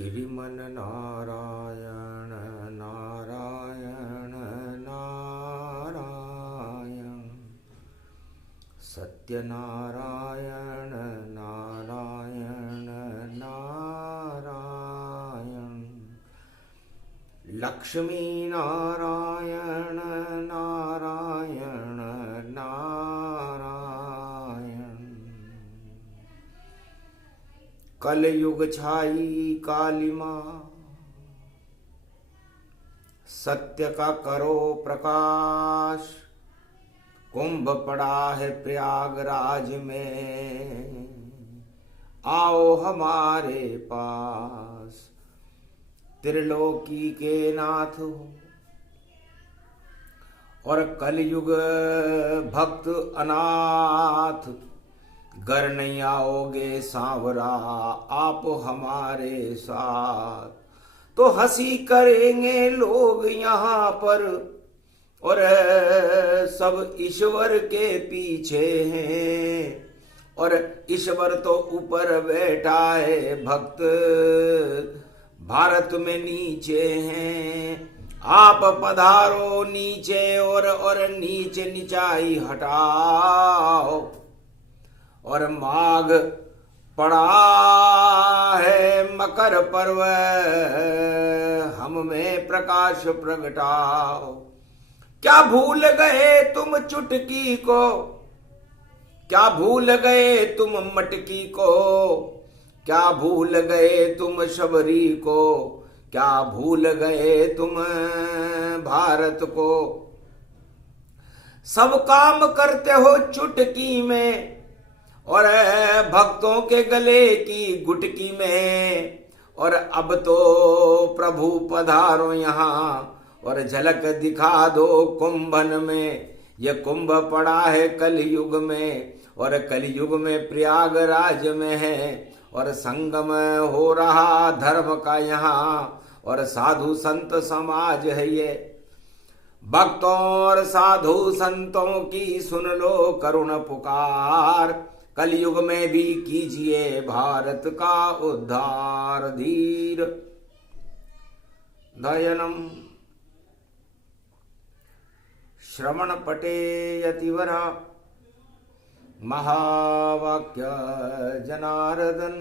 श्रीमन नारायण नारायण नारायण सत्यनारायण नारायण नारायण लक्ष्मी नारायण नारायण नारायण कलयुग छाई काली माँ सत्य का करो प्रकाश। कुंभ पड़ा है प्रयागराज में, आओ हमारे पास। त्रिलोकी के नाथ हो और कलयुग भक्त अनाथ, घर नहीं आओगे सांवरा आप हमारे साथ, तो हंसी करेंगे लोग यहाँ पर। और सब ईश्वर के पीछे हैं, और ईश्वर तो ऊपर बैठा है, भक्त भारत में नीचे हैं। आप पधारो नीचे और नीचे निचाई हटाओ। और माघ पड़ा है मकर पर्व, हम में प्रकाश प्रगटाओ। क्या भूल गए तुम चुटकी को, क्या भूल गए तुम मटकी को, क्या भूल गए तुम शबरी को, क्या भूल गए तुम भारत को। सब काम करते हो चुटकी में, और भक्तों के गले की गुटकी में। और अब तो प्रभु पधारो यहाँ, और झलक दिखा दो कुंभन में। ये कुंभ पड़ा है कलयुग में, और कलयुग में प्रयागराज में है। और संगम हो रहा धर्म का यहाँ, और साधु संत समाज है ये। भक्तों और साधु संतों की सुन लो करुण पुकार, कलयुग में भी कीजिए भारत का उद्धार। धीर दयनम श्रवण पटे यतिवरा, महावाक्य जनार्दन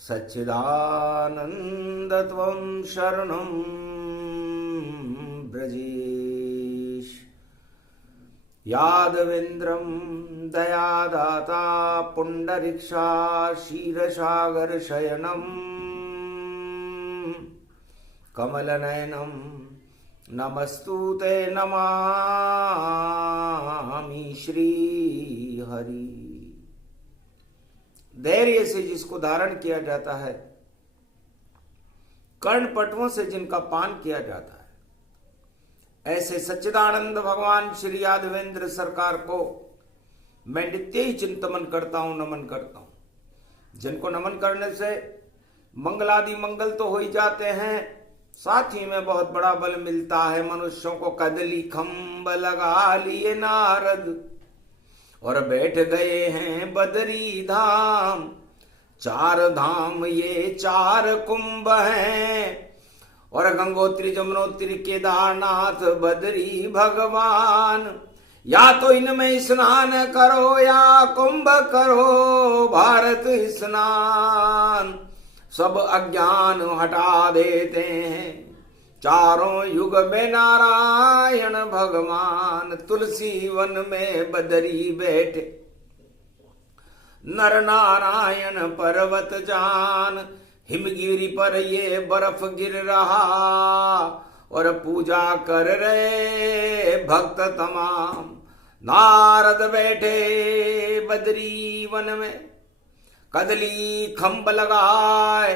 सच्चिदानंद त्वं शरणं ब्रजेश। यादवेन्द्रं दयादाता पुंडरीक्षा क्षीरसागर शयनं कमलनयनं नमस्तुते नमामि श्री हरि। धैर्य से जिसको धारण किया जाता है, कर्णपटुओं से जिनका पान किया जाता है, ऐसे सच्चिदानंद भगवान श्री यादवेंद्र सरकार को मैं नित्य ही चिंतन करता हूं, नमन करता हूं। जिनको नमन करने से मंगलादि मंगल तो हो ही जाते हैं, साथ ही में बहुत बड़ा बल मिलता है। मनुष्यों को कदली खंब लगा लिए नारद, और बैठ गए हैं बदरी धाम। चार धाम ये चार कुंभ हैं, और गंगोत्री जमुनोत्री केदारनाथ बदरी भगवान। या तो इनमें स्नान करो या कुंभ करो भारत स्नान। सब अज्ञान हटा देते हैं चारों युग में नारायण भगवान। तुलसी वन में बदरी बैठे नर नारायण पर्वत जान। हिमगिरी पर ये बर्फ गिर रहा, और पूजा कर रहे भक्त तमाम। नारद बैठे बदरी वन में, कदली खंब लगाए,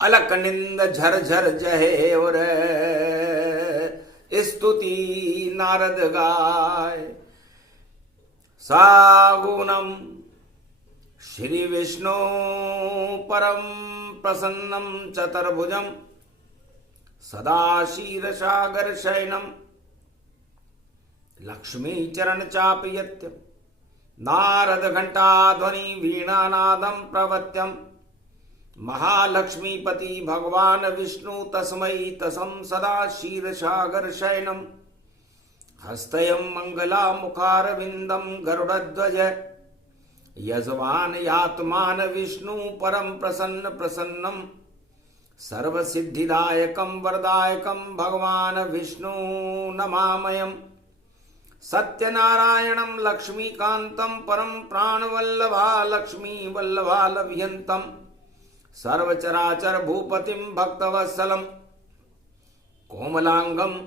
अलक निंद झरझर जहे, और स्तुति नारद गाय। सागुणम श्री विष्णु परम प्रसन्नम चतुर्भुजम सदा क्षीरसागर शयनम लक्ष्मी चरण चापयत्यम नारद घंटा ध्वनि वीणानादं प्रवत्यम महालक्ष्मीपति भगवान विष्णु तस्मै तसं सदा क्षीरसागर शयनम हस्तयं मंगलामुखारविंदम गरुड़ध्वज यजमान यात्मान विष्णु परम प्रसन्न प्रसन्नम सर्वसिद्धिदायकं वरदायकं भगवान विष्णु नमामयम् सत्यनारायणं लक्ष्मीकान्तं परम प्राणवल्लभा लक्ष्मी वल्लभालभ्यन्तं सर्वचराचर भूपतिं भक्तवत्सलं कोमलांगं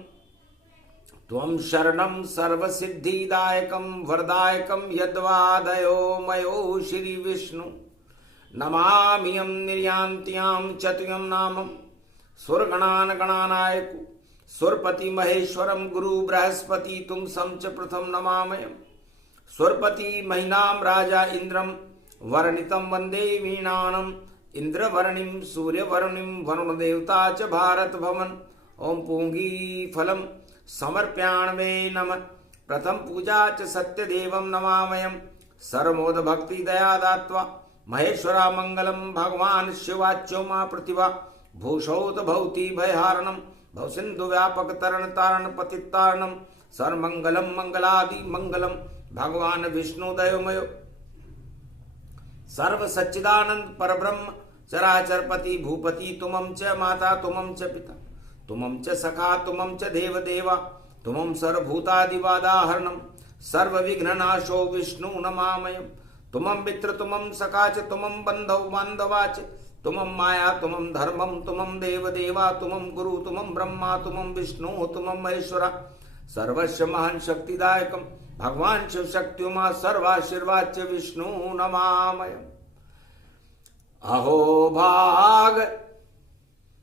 त्वं शरणं सर्वसिद्धिदायकं वरदायकं यद्वादयो मयो श्री विष्णु नमामियं निर्यान्त्यां चतुयं नामं सुरगणान गणानायकु सुरपति महेश्वरं गुरु बृहस्पति तुम समच प्रथम नमामयम् सुरपति महीनां राजा इंद्रं वर्णितं वंदे वीणानम् इंद्रवर्णिं सूर्यवर्णिं वरुण देवता च भारत भवन ओम पूंगी फलम समर्प्याण्वे नमः प्रथम पूजा च सत्यदेवं नमामयम् सर्वमोद भक्ति दया दात्वा महेश्वरा मंगलम भगवान शिवाच्यो मां प्रतिभा भूषौत भौति भयहारणम भव सिंधु व्यापक तरण तारण पतितारणम सर्वमंगलम मंगलादि मंगलम भगवान विष्णु दयोमयो सर्व सच्चिदानंद परब्रह्म चराचर पति भूपति तुमं च माता तुमं च पिता तुमं च सखा तुमं च देव देवा तुमं सर्वभूतादिवादाहरणम सर्व विघ्ननाशो विष्णु नमामयम् तुमं मित्र तुमं सखा च तुमं बंधौ बांधवा च तुमं माया तुमं धर्मं तुमं देव देवा तुमं गुरु तुमं ब्रह्मा तुमं विष्णु तुमं महेश्वरा सर्वस्व महान शक्तिदायकं भगवान शिव शक्त्युमा सर्वाशीर्वाद च विष्णु नमामयम् अहो भाग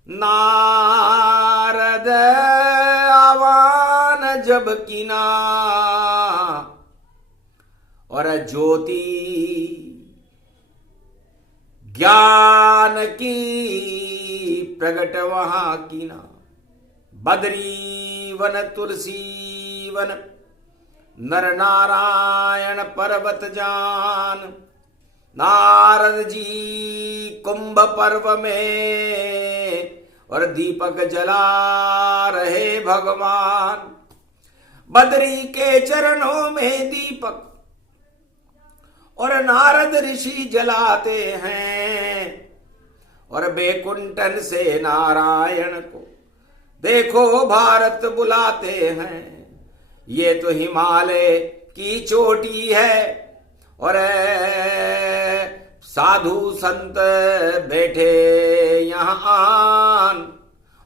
नारद आवान जब कीना और ज्योति ज्ञान की प्रगट वहां कीना बद्री वन तुलसी वन नर नारायण पर्वत जान नारद जी कुंभ पर्व में और दीपक जला रहे भगवान बद्री के चरणों में दीपक और नारद ऋषि जलाते हैं और बैकुंठन से नारायण को देखो भारत बुलाते हैं ये तो हिमालय की चोटी है और साधु संत बैठे यहाँ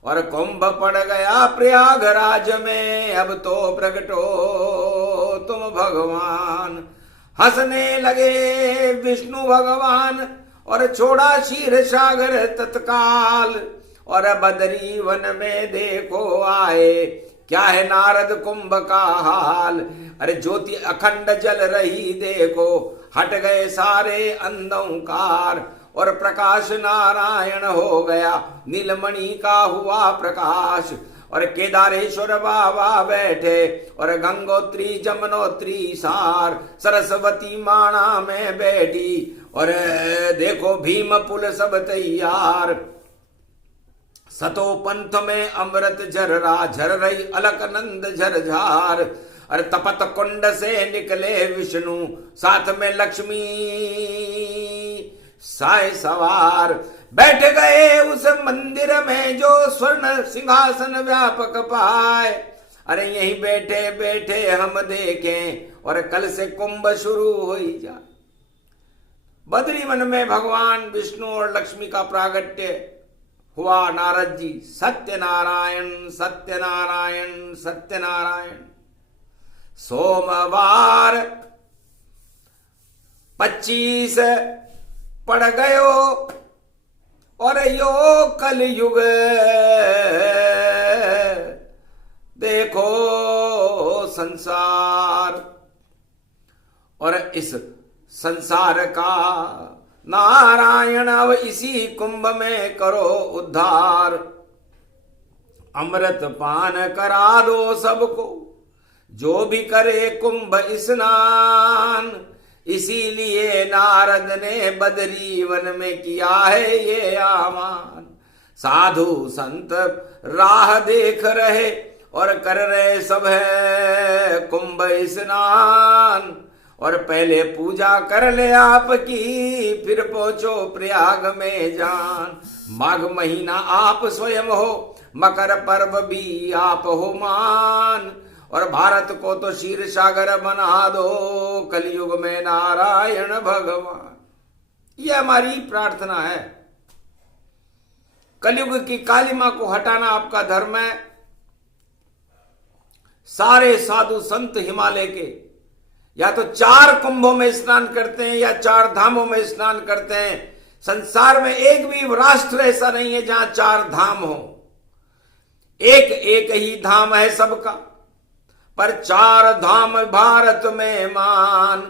और कुंभ पड़ गया प्रयागराज में अब तो प्रगटो तुम भगवान हंसने लगे विष्णु भगवान और छोड़ा क्षीर सागर तत्काल और बदरी वन में देखो आए क्या है नारद कुंभ का हाल अरे ज्योति अखंड जल रही देखो हट गए सारे अंधकार और प्रकाश नारायण हो गया नीलमणि का हुआ प्रकाश और केदारेश्वर बाबा बैठे और गंगोत्री जमुनोत्री सार सरस्वती माणा में बैठी और देखो भीम पुल सब तैयार सतो पंथ में अमृत झर रही अलकनंद झरझार अरे तपत कुंड से निकले विष्णु साथ में लक्ष्मी साय सवार बैठ गए उस मंदिर में जो स्वर्ण सिंहासन व्यापक पाए अरे यहीं बैठे बैठे हम देखें और कल से कुंभ शुरू हो ही जाए बद्री वन में भगवान विष्णु और लक्ष्मी का प्रागट्य हुआ नारद जी सत्यनारायण सत्यनारायण सत्यनारायण सोमवार 25 पड़ गयो और यो कल युग देखो संसार और इस संसार का नारायण अब इसी कुंभ में करो उद्धार अमृत पान करा दो सबको जो भी करे कुंभ स्नान इसीलिए नारद ने बदरी वन में किया है ये आमान। साधु संत राह देख रहे और कर रहे सब है कुंभ स्नान। और पहले पूजा कर ले आपकी, फिर पहुंचो प्रयाग में जान। माघ महीना आप स्वयं हो, मकर पर्व भी आप हो मान। और भारत को तो क्षीर सागर बना दो, कलयुग में नारायण भगवान। ये हमारी प्रार्थना है। कलयुग की कालिमा को हटाना आपका धर्म है। सारे साधु संत हिमालय के या तो 4 कुंभों में स्नान करते हैं या 4 धामों में स्नान करते हैं। संसार में एक भी राष्ट्र ऐसा नहीं है जहां 4 धाम हो। एक एक ही धाम है सबका, पर 4 धाम भारत में मान।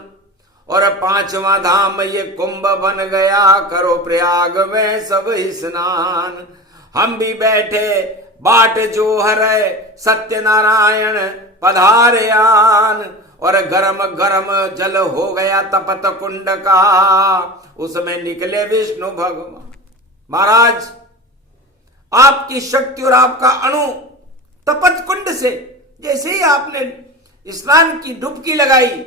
और 5वां धाम ये कुंभ बन गया, करो प्रयाग में सब स्नान। हम भी बैठे बाट जो हरे, सत्यनारायण पधारे आन। और गरम गरम जल हो गया तपत कुंड का, उसमें निकले विष्णु भगवान। महाराज, आपकी शक्ति और आपका अणु तपत कुंड से जैसे ही आपने स्नान की डुबकी लगाई,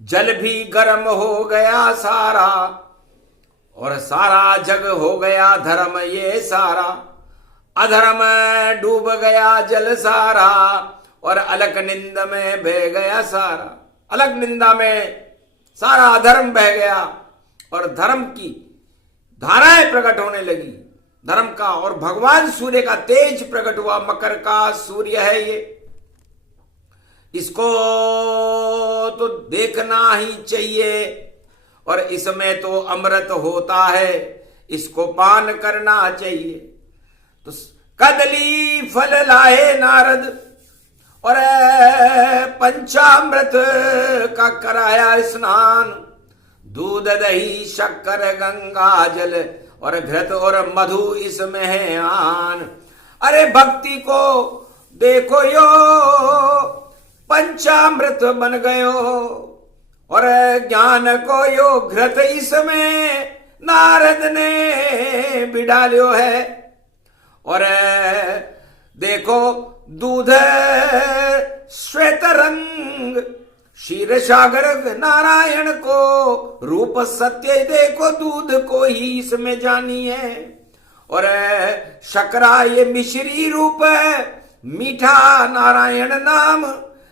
जल भी गर्म हो गया सारा। और सारा जग हो गया धर्म ये सारा। अधर्म डूब गया जल सारा, और अलक निंद में बह गया सारा। अलक निंदा में सारा अधर्म बह गया और धर्म की धाराएं प्रकट होने लगी। धर्म का और भगवान सूर्य का तेज प्रकट हुआ। मकर का सूर्य है ये, इसको तो देखना ही चाहिए। और इसमें तो अमृत होता है, इसको पान करना चाहिए। तो कदली फल लाए नारद और पंचामृत का कराया स्नान। दूध दही शक्कर गंगा जल और घृत और मधु इसमें है आन। अरे भक्ति को देखो यो पंचामृत बन गयो, और ज्ञान को यो घृत इसमें नारद ने भी डालियो है। और देखो दूध श्वेत रंग, क्षीर सागर नारायण को रूप सत्य देखो, दूध को ही इसमें जानिए। और शकरा ये मिश्री रूप है, मीठा नारायण नाम,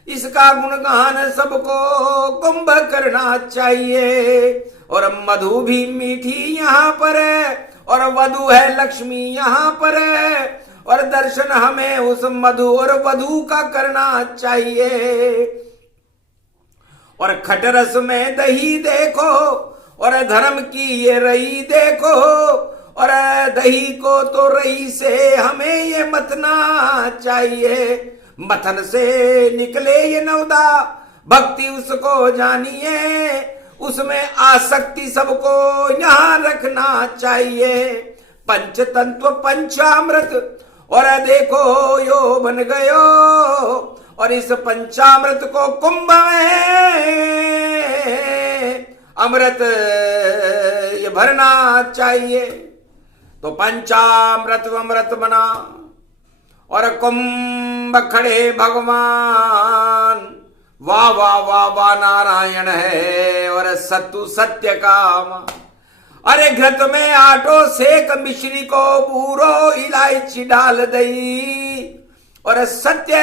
इसका गुणगान सबको कुंभ करना चाहिए। और मधु भी मीठी यहाँ पर है, और वधु है लक्ष्मी यहाँ पर है। और दर्शन हमें उस मधु और वधु का करना चाहिए। और खटरस में दही देखो, और धर्म की ये रही देखो। और दही को तो रही से हमें ये मथना चाहिए। मथन से निकले ये नवदा, भक्ति उसको जानिए। उसमें आसक्ति सबको यहाँ रखना चाहिए। पंचतत्व पंचामृत और देखो यो बन गयो। और इस पंचामृत को कुंभ में अमृत ये भरना चाहिए। तो पंचामृत अमृत बना और कुंभ खड़े भगवान। वाह वाह वाह वाह नारायण है और सत्तु सत्य काम। अरे घृत में आटो सेक मिश्री को बूरो इलायची डाल दई। और सत्य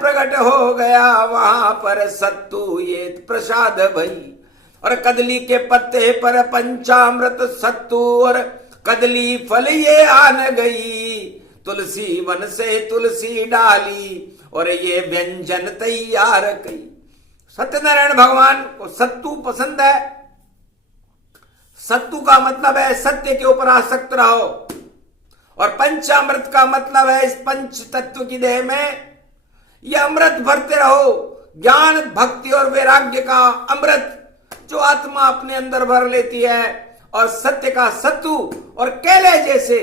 प्रकट हो गया वहां पर सत्तु ये प्रसाद भई। और कदली के पत्ते पर पंचामृत सत्तु और कदली फल ये आन गई। तुलसी वन से तुलसी डाली और ये व्यंजन तैयार कई। सत्यनारायण भगवान को सत्तु पसंद है। सत्तु का मतलब है सत्य के ऊपर आसक्त रहो। और पंचामृत का मतलब है इस पंच तत्व की देह में ये अमृत भरते रहो। ज्ञान भक्ति और वैराग्य का अमृत जो आत्मा अपने अंदर भर लेती है। और सत्य का सत्तु और केले जैसे,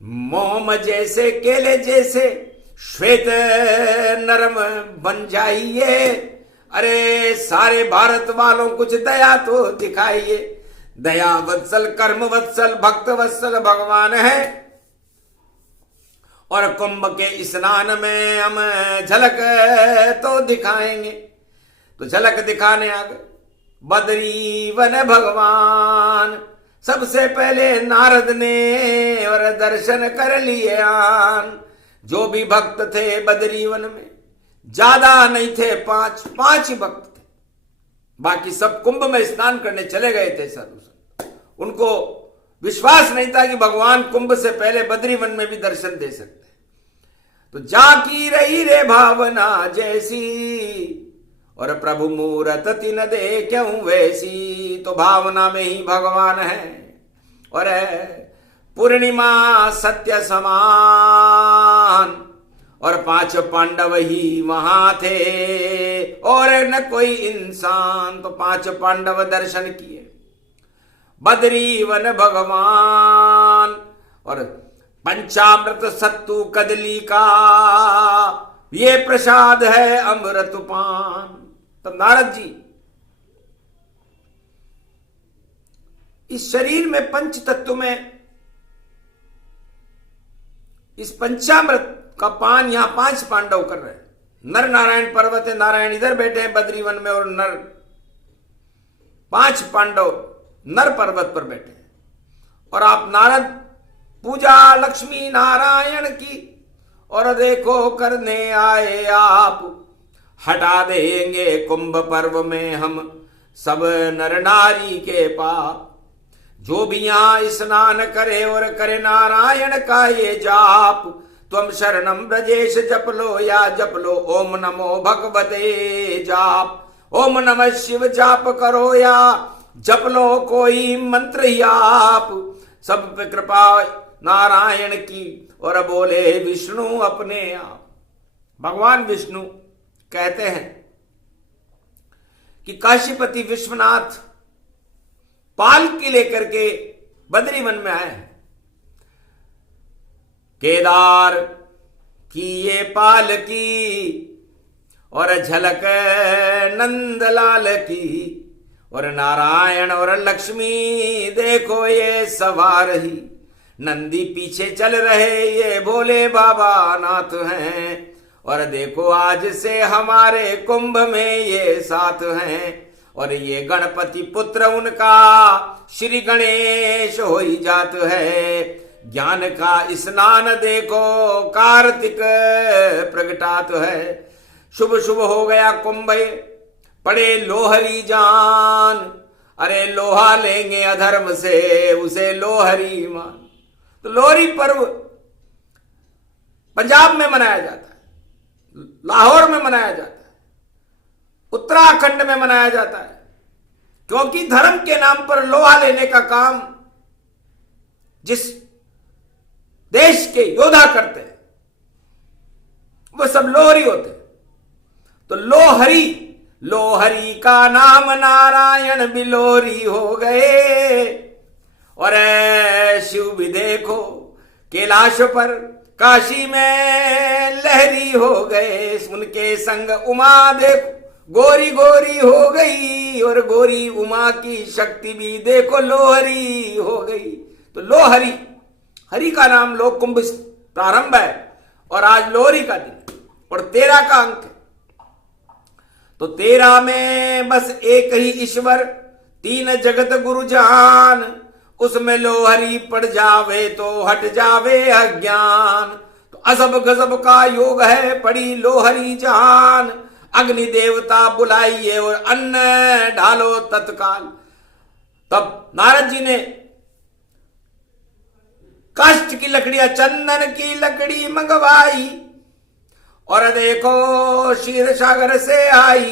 मोम जैसे, केले जैसे श्वेत नरम बन जाइए। अरे सारे भारत वालों कुछ दया तो दिखाइए, दया वत्सल कर्म वत्सल भक्त वत्सल भगवान है। और कुंभ के स्नान में हम झलक तो दिखाएंगे। तो झलक दिखाने आ गए बद्री वन भगवान। सबसे पहले नारद ने और दर्शन कर लिए आन। जो भी भक्त थे बद्री वन में ज्यादा नहीं थे, पांच ही भक्त थे, बाकी सब कुंभ में स्नान करने चले गए थे साधु संत। उनको विश्वास नहीं था कि भगवान कुंभ से पहले बद्री वन में भी दर्शन दे सकते। तो जाकी रही रे भावना जैसी, और प्रभु मूरत तिन दे क्यों वैसी। तो भावना में ही भगवान है, और पूर्णिमा सत्य समान, और 5 पांडव ही वहां थे और न कोई इंसान। तो 5 पांडव दर्शन किए बद्री वन भगवान। और पंचामृत सत्तू कदली का ये प्रसाद है अमृत पान। तब नारद जी इस शरीर में पंच तत्व में इस पंचामृत का पान यहां 5 पांडव कर रहे हैं। नर नारायण पर्वत है, नारायण इधर बैठे हैं बद्री वन में, और नर 5 पांडव नर पर्वत पर बैठे हैं। और आप नारद पूजा लक्ष्मी नारायण की, और देखो करने आए आप। हटा देंगे कुंभ पर्व में हम सब नर नारी के पाप। जो भी यहां स्नान करे और करे नारायण का ये जाप। त्वम शरणम ब्रजेश जप लो या जप लो ओम नमो भगवते जाप। ओम नमः शिव जाप करो या जप लो कोई मंत्र ही आप। सब पे कृपा नारायण की, और बोले विष्णु अपने आप। भगवान विष्णु कहते हैं कि काशीपति विश्वनाथ पालकी लेकर के बद्री वन में आए हैं। केदार की ये पालकी और झलक नंदलाल की, और नारायण और लक्ष्मी देखो ये सवार ही। नंदी पीछे चल रहे ये भोले बाबा नाथ हैं। और देखो आज से हमारे कुंभ में ये साथ हैं। और ये गणपति पुत्र उनका श्री गणेश हो ही जात है। ज्ञान का स्नान देखो कार्तिक प्रगटात है। शुभ शुभ हो गया कुंभ, पड़े लोहरी जान। अरे लोहा लेंगे अधर्म से उसे लोहरी मान। तो लोहरी पर्व पंजाब में मनाया जाता है, लाहौर में मनाया जाता है, उत्तराखंड में मनाया जाता है। क्योंकि धर्म के नाम पर लोहा लेने का काम जिस देश के योद्धा करते हैं वो सब लोहरी होते हैं। तो लोहरी, लोहरी का नाम नारायण बिलोरी हो गए। और शिव भी देखो कैलाश पर काशी में लहरी हो गए। उनके संग उमा देखो गोरी गोरी हो गई, और गोरी उमा की शक्ति भी देखो लोहरी हो गई। तो लोहरी, हरि का नाम लोक कुंभ प्रारंभ है, और आज लोहरी का दिन और 13 का अंक है। तो 13 में बस एक ही ईश्वर, 3 जगत गुरु जहान। उसमें लोहरी पड़ जावे तो हट जावे अज्ञान। तो अजब गजब का योग है पड़ी लोहरी जहान। अग्नि देवता बुलाइए और अन्न ढालो तत्काल। तब नारद जी ने काष्ठ की लकड़ियां, चंदन की लकड़ी मंगवाई, और देखो क्षीर सागर से आई,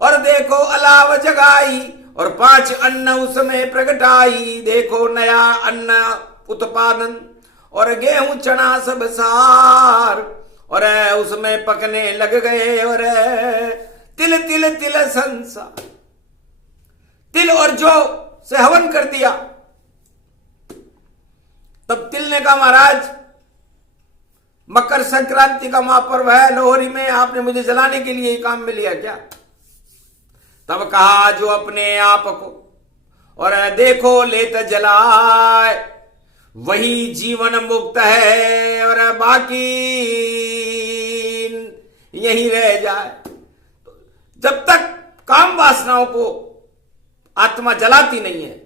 और देखो अलाव जगाई, और 5 अन्न उसमें प्रगटाई। देखो नया अन्न उत्पादन, और गेहूं चना सब सार, और उसमें पकने लग गए। और तिल तिल तिल संसार, तिल और जौ से हवन कर दिया। तब तिल ने कहा महाराज मकर संक्रांति का महापर्व है, लोहरी में आपने मुझे जलाने के लिए ही काम में लिया क्या? तब कहा जो अपने आप को और देखो लेत जलाए, वही जीवन मुक्त है और बाकी यहीं रह जाए। जब तक काम वासनाओं को आत्मा जलाती नहीं है,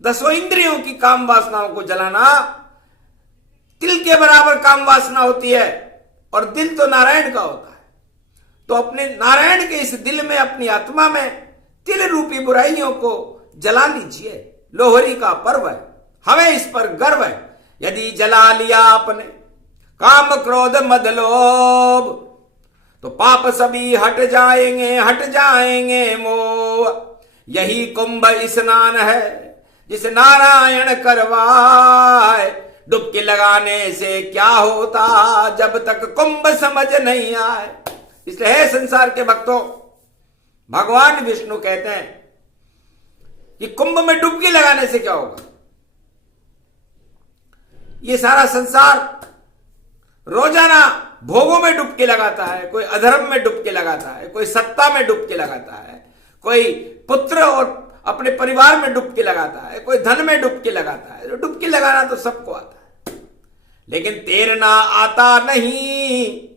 दसों इंद्रियों की काम वासनाओं को जलाना तिल के बराबर काम वासना होती है, और दिल तो नारायण का होता है। तो अपने नारायण के इस दिल में, अपनी आत्मा में तिल रूपी बुराइयों को जला लीजिए। लोहरी का पर्व है, हमें इस पर गर्व है। यदि जला लिया आपने काम क्रोध मद लोभ, तो पाप सभी हट जाएंगे मोह। यही कुंभ स्नान है जिसे नारायण करवाए। डुबकी लगाने से क्या होता जब तक कुंभ समझ नहीं आए। इसलिए है संसार के भक्तों, भगवान विष्णु कहते हैं कि कुंभ में डुबकी लगाने से क्या होगा। ये सारा संसार रोजाना भोगों में डुबकी लगाता है, कोई अधर्म में डुबकी लगाता है, कोई सत्ता में डुबकी लगाता है, कोई पुत्र और अपने परिवार में डुबकी लगाता है, कोई धन में डुबकी लगाता है। डुबकी लगाना तो सबको आता है, लेकिन तैरना आता नहीं।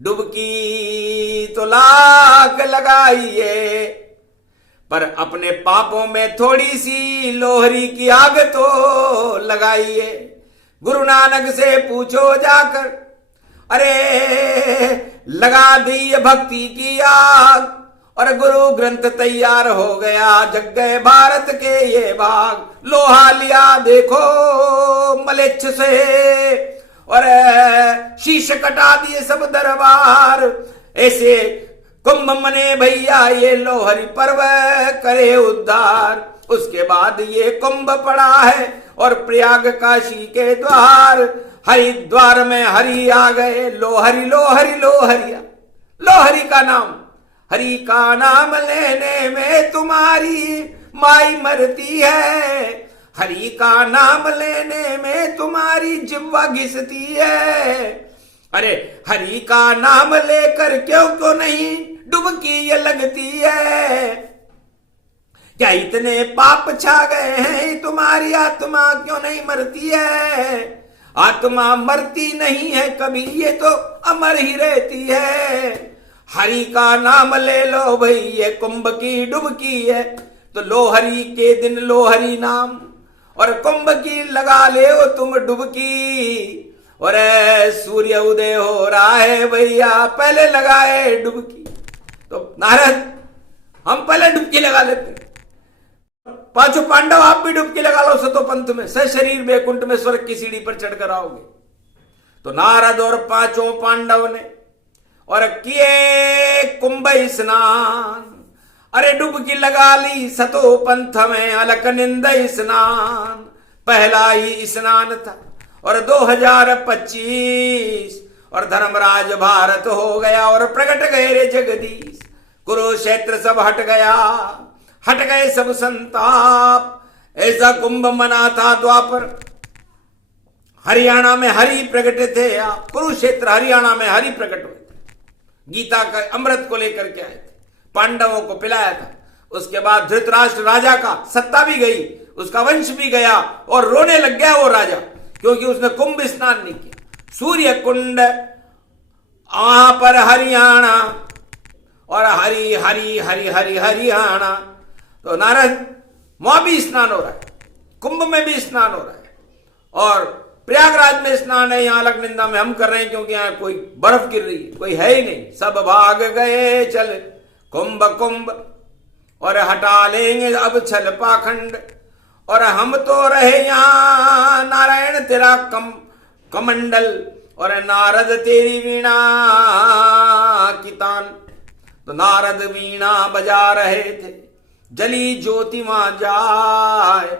डुबकी तो लाख लगाइए, पर अपने पापों में थोड़ी सी लोहरी की आग तो लगाइए। गुरु नानक से पूछो जाकर, अरे लगा दी भक्ति की आग, और गुरु ग्रंथ तैयार हो गया, जग गए भारत के ये भाग। लोहा लिया देखो मलेच्छ से, और शीश कटा दिए सब दरबार। ऐसे कुंभ मने भैया ये लोहरी पर्व करे उद्धार। उसके बाद ये कुंभ पड़ा है और प्रयाग काशी के द्वार। हरिद्वार में हरि आ गए, लोहरी लोहरी लोहरिया। लोहरी का नाम, हरि का नाम लेने में तुम्हारी माई मरती है। हरि का नाम लेने में तुम्हारी जिह्वा घिसती है। अरे हरि का नाम लेकर क्यों नहीं डुबकी ये लगती है। क्या इतने पाप छा गए हैं, तुम्हारी आत्मा क्यों नहीं मरती है। आत्मा मरती नहीं है कभी, ये तो अमर ही रहती है। हरि का नाम ले लो भाई, ये कुंभ की डुबकी है। तो लोहरी के दिन लोहरी नाम, और कुंभ की लगा ले हो तुम डुबकी। और सूर्य उदय हो रहा है भैया, पहले लगाए डुबकी। तो नारद, हम पहले डुबकी लगा लेते। पांचों पांडव आप भी डुबकी लगा लो सतो पंथ में, सशरीर वैकुंठ में स्वर्ग की सीढ़ी पर चढ़कर आओगे। तो नारद और पांचों पांडव ने और किए कुंभ स्नान। अरे डुबकी लगा ली सतो पंथ में, अलक निंद स्नान पहला ही स्नान था। और 2025 और धर्मराज भारत हो गया, और प्रकट गए रे जगदीश। कुरुक्षेत्र सब हट गया, हट गए सब संताप। ऐसा कुंभ मना था द्वापर। हरियाणा में हरि प्रकटे थे आप, कुरुक्षेत्र हरियाणा में हरि प्रकट हुए थे। गीता का अमृत को लेकर के आए थे, पांडवों को पिलाया था। उसके बाद धृतराष्ट्र राजा का सत्ता भी गई, उसका वंश भी गया, और रोने लग गया वो राजा, क्योंकि उसने कुंभ स्नान नहीं किया। सूर्य कुंड वहां पर हरियाणा, और हरि हरि हरि हरि हरियाणा। तो नारद, वहां भी स्नान हो रहा है, कुंभ में भी स्नान हो रहा है, और प्रयागराज में स्नान है। यहां अलकनंदा में हम कर रहे हैं, क्योंकि यहां कोई बर्फ गिर रही है, कोई है ही नहीं। सब भाग गए चल कुंभ कुंभ, और हटा लेंगे अब छल पाखंड। और हम तो रहे यहां नारायण तेरा कमंडल, और नारद तेरी वीणा की तान। तो नारद वीणा बजा रहे थे, जली ज्योति वहां जाए।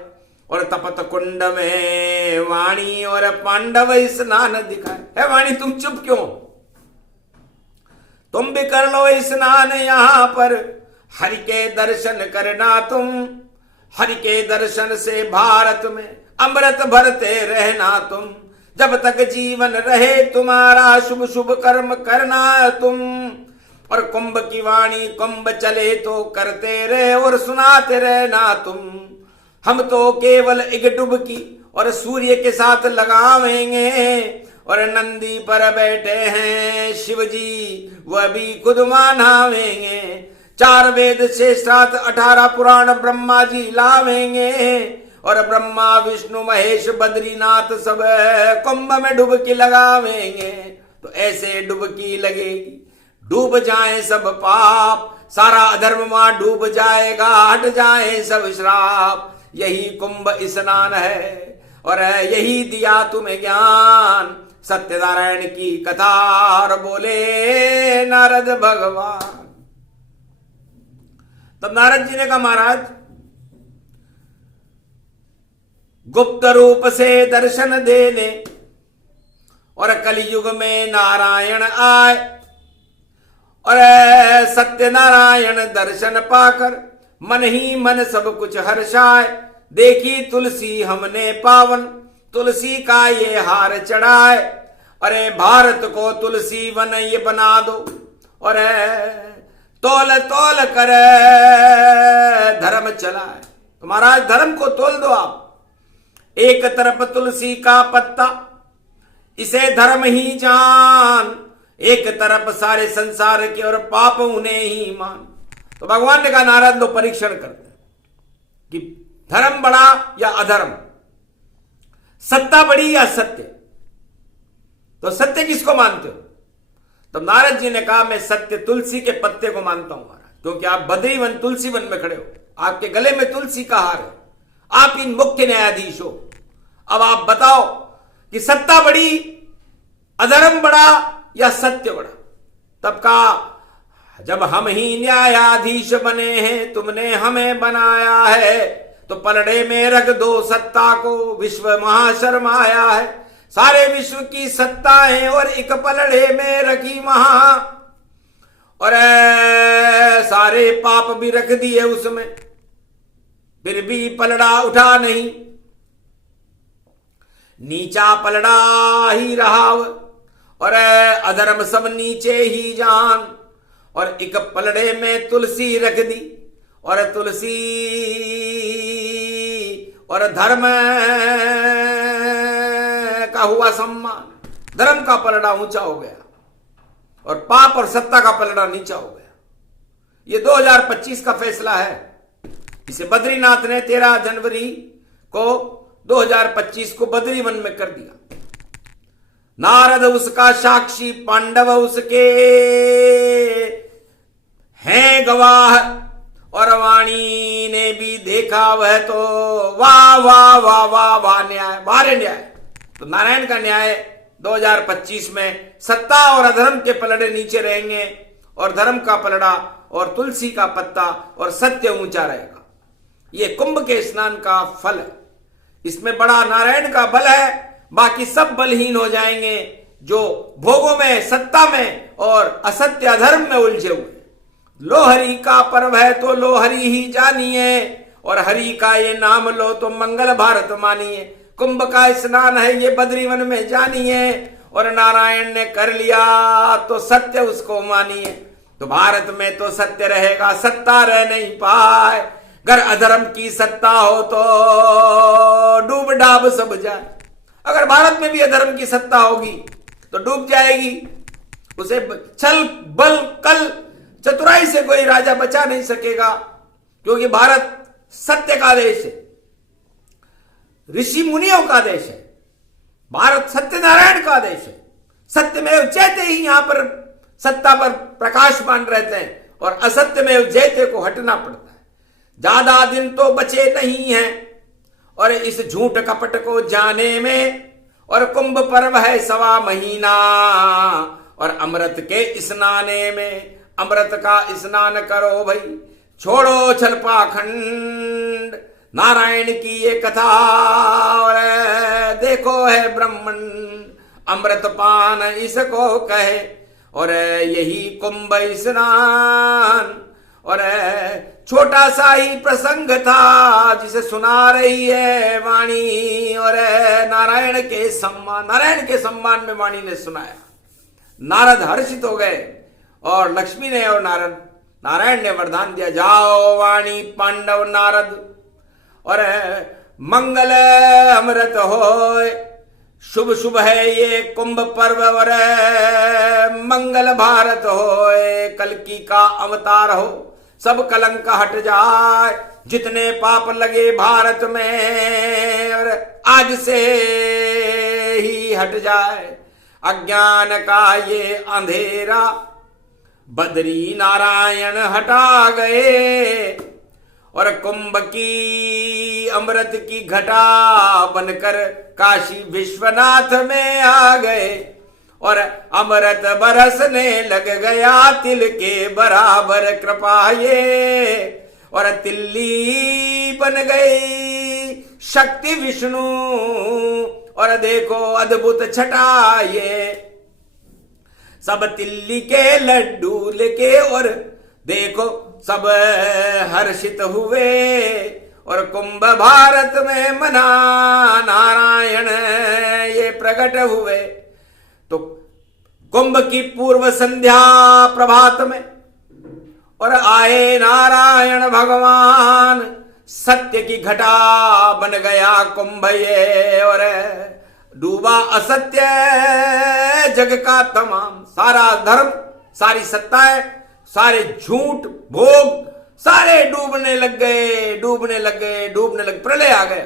और तपत कुंड में वाणी और पांडव स्नान दिखाए। है वाणी, तुम चुप क्यों? तुम भी कर लो स्नान यहां पर, हरि के दर्शन करना तुम। हरि के दर्शन से भारत में अमृत भरते रहना तुम। जब तक जीवन रहे तुम्हारा, शुभ शुभ कर्म करना तुम। और कुंभ की वाणी कुंभ चले तो करते रहे और सुनाते रहे ना तुम। हम तो केवल एक डुबकी और सूर्य के साथ लगावेंगे, और नंदी पर बैठे हैं शिव जी वह भी खुद मानावेंगे। 4 वेद से 7 18 पुराण ब्रह्मा जी लावेंगे, और ब्रह्मा विष्णु महेश बद्रीनाथ सब कुंभ में डुबकी लगावेंगे। तो ऐसे डुबकी लगेगी डूब जाए सब पाप, सारा अधर्म मां डूब जाएगा, हट जाए सब श्राप। यही कुंभ स्नान है और यही दिया तुम्हें ज्ञान, सत्यनारायण की कथा और बोले नारद भगवान। तब नारद जी ने कहा महाराज गुप्त रूप से दर्शन देने और कलयुग में नारायण आए, और सत्यनारायण दर्शन पाकर मन ही मन सब कुछ हर्षाए। देखी तुलसी हमने पावन, तुलसी का ये हार चढ़ाए। अरे भारत को तुलसी वन ये बना दो, और तोल तोल कर धर्म चलाए। तो महाराज धर्म को तोल दो आप। एक तरफ तुलसी का पत्ता इसे धर्म ही जान, एक तरफ सारे संसार के और पाप उन्हें ही मान। तो भगवान ने कहा नारद लो परीक्षण करते हैं कि धर्म बड़ा या अधर्म, सत्ता बड़ी या सत्य। तो सत्य किसको मानते हो? तो नारद जी ने कहा मैं सत्य तुलसी के पत्ते को मानता हूं महाराज, क्योंकि आप बद्री वन तुलसी वन में खड़े हो, आपके गले में तुलसी का हार है, आप इन मुख्य न्यायाधीश हो। अब आप बताओ कि सत्ता बड़ी, अधर्म बड़ा या सत्य बड़ा? तब कहा जब हम ही न्यायाधीश बने हैं, तुमने हमें बनाया है, तो पलड़े में रख दो सत्ता को, विश्व महाशर्माया है। सारे विश्व की सत्ता है और एक पलड़े में रखी महा, और सारे पाप भी रख दिए उसमें, फिर भी पलड़ा उठा नहीं, नीचा पलड़ा ही रहा, और अधर्म सब नीचे ही जान। और एक पलड़े में तुलसी रख दी, और तुलसी और धर्म का हुआ सम्मान, धर्म का पलड़ा ऊंचा हो गया और पाप और सत्ता का पलड़ा नीचा हो गया। ये 2025 का फैसला है। इसे बद्रीनाथ ने 13 जनवरी को 2025 को बद्री वन में कर दिया। नारद उसका साक्षी, पांडव उसके हैं गवाह, और वाणी ने भी देखा वह तो वाह वाह वाह वाह वाह न्याय, बारे न्याय। तो नारायण का न्याय 2025 में सत्ता और अधर्म के पलड़े नीचे रहेंगे, और धर्म का पलड़ा और तुलसी का पत्ता और सत्य ऊंचा रहेगा। ये कुंभ के स्नान का फल है। इसमें बड़ा नारायण का बल है, बाकी सब बलहीन हो जाएंगे जो भोगों में, सत्ता में और असत्य अधर्म में उलझे हुए। लो हरि का पर्व है तो लो हरि ही जानिए, और हरि का ये नाम लो तो मंगल भारत मानिए। कुंभ का स्नान है ये बद्रीवन में जानिए, और नारायण ने कर लिया तो सत्य उसको मानिए। तो भारत में तो सत्य रहेगा, सत्ता रह नहीं पाए। अगर अधर्म की सत्ता हो तो डूब डाब सब जाए। अगर भारत में भी अधर्म की सत्ता होगी तो डूब जाएगी। उसे छल बल कल चतुराई से कोई राजा बचा नहीं सकेगा, क्योंकि भारत सत्य का देश है, ऋषि मुनियों का देश है। भारत सत्यनारायण का देश है। सत्यमेव जयते ही यहां पर सत्ता पर प्रकाशमान रहते हैं, और असत्यमेव जयते को हटना पड़ता है। ज्यादा दिन तो बचे नहीं हैं और इस झूठ कपट को जाने में, और कुंभ पर्व है 1.25 महीना, और अमृत के स्नाने में अमृत का स्नान करो भाई। छोड़ो छल पाखंड, नारायण की ये कथा और देखो है ब्राह्मण, अमृत पान इसको कहे। और यही कुंभ स्नान, और छोटा सा ही प्रसंग था जिसे सुना रही है वाणी, और नारायण के सम्मान में वाणी ने सुनाया। नारद हर्षित हो गए और लक्ष्मी ने और नारायण ने वरदान दिया, जाओ वाणी पांडव नारद और मंगल अमृत होय, शुभ शुभ है ये कुंभ पर्व और मंगल भारत होय, कल्कि का अवतार हो, सब कलंक हट जाए, जितने पाप लगे भारत में और आज से ही हट जाए, अज्ञान का ये अंधेरा बद्री नारायण हटा गए और कुंभ की अमृत की घटा बनकर काशी विश्वनाथ में आ गए और अमृत बरसने लग गया तिल के बराबर कृपा ये और तिल्ली बन गई शक्ति विष्णु और देखो अद्भुत छटा ये, सब तिल्ली के लड्डू लेके और देखो सब हर्षित हुए और कुंभ भारत में मना नारायण ये प्रकट हुए। तो कुंभ की पूर्व संध्या प्रभात में और आए नारायण भगवान, सत्य की घटा बन गया कुंभ ये और डूबा असत्य जग का तमाम, सारा धर्म, सारी सत्ताएं, सारे झूठ भोग सारे डूबने लग गए, डूबने लग गए, डूबने लग, प्रलय आ गया।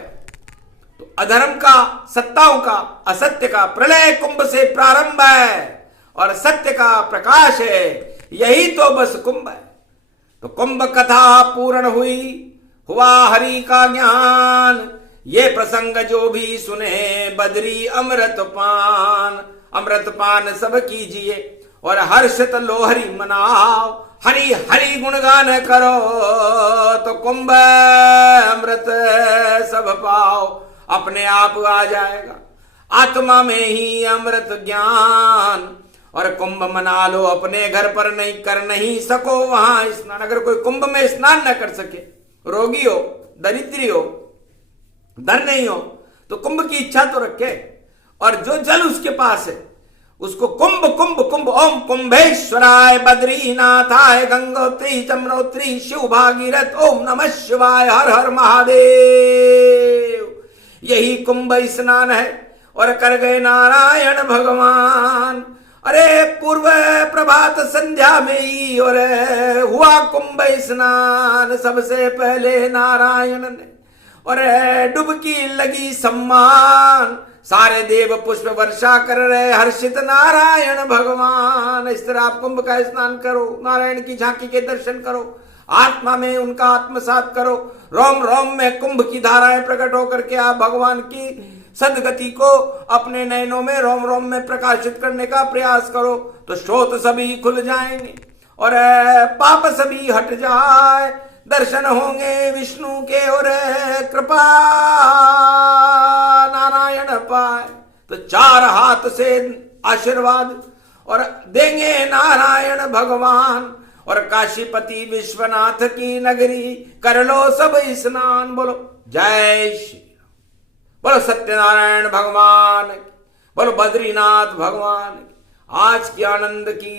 तो अधर्म का, सत्ताओं का, असत्य का प्रलय कुंभ से प्रारंभ है और सत्य का प्रकाश है, यही तो बस कुंभ है। तो कुंभ कथा पूर्ण हुई, हुआ हरि का ज्ञान, ये प्रसंग जो भी सुने बद्री अमृत पान, अमृत पान सब कीजिए और हर्षित लोहरी मनाओ, हरि हरि गुणगान करो तो कुंभ अमृत सब पाओ, अपने आप आ जाएगा आत्मा में ही अमृत ज्ञान। और कुंभ मना लो अपने घर पर, नहीं कर नहीं सको वहां स्नान। अगर कोई कुंभ में स्नान न कर सके, रोगी हो, दरिद्री हो, धन नहीं हो, तो कुंभ की इच्छा तो रखे और जो जल उसके पास है उसको कुंभ कुंभ कुंभ, ओम कुंभेश्वराय बद्रीनाथाय गंगोत्री जमुनोत्री शिव भागीरथ, ओम नमः शिवाय, हर हर महादेव, यही कुंभ स्नान है। और कर गए नारायण भगवान, अरे पूर्व प्रभात संध्या में ही और हुआ कुंभ स्नान, सबसे पहले नारायण ने और डुबकी लगी सम्मान, सारे देव पुष्प वर्षा कर रहे, हर्षित नारायण भगवान। इस तरह आप कुंभ का स्नान करो, नारायण की झांकी के दर्शन करो, आत्मा में उनका आत्मसात करो, रोम रोम में कुंभ की धाराएं प्रकट होकर के आप भगवान की सदगति को अपने नयनों में रोम रोम में प्रकाशित करने का प्रयास करो, तो स्रोत सभी खुल जाएंगे और पाप सभी हट जाए, दर्शन होंगे विष्णु के और कृपा नारायण पाए। तो चार हाथ से आशीर्वाद और देंगे नारायण भगवान और काशीपति विश्वनाथ की नगरी कर लो सब स्नान। बोलो जय श्री, बोलो सत्यनारायण भगवान, बोलो बद्रीनाथ भगवान, आज की आनंद की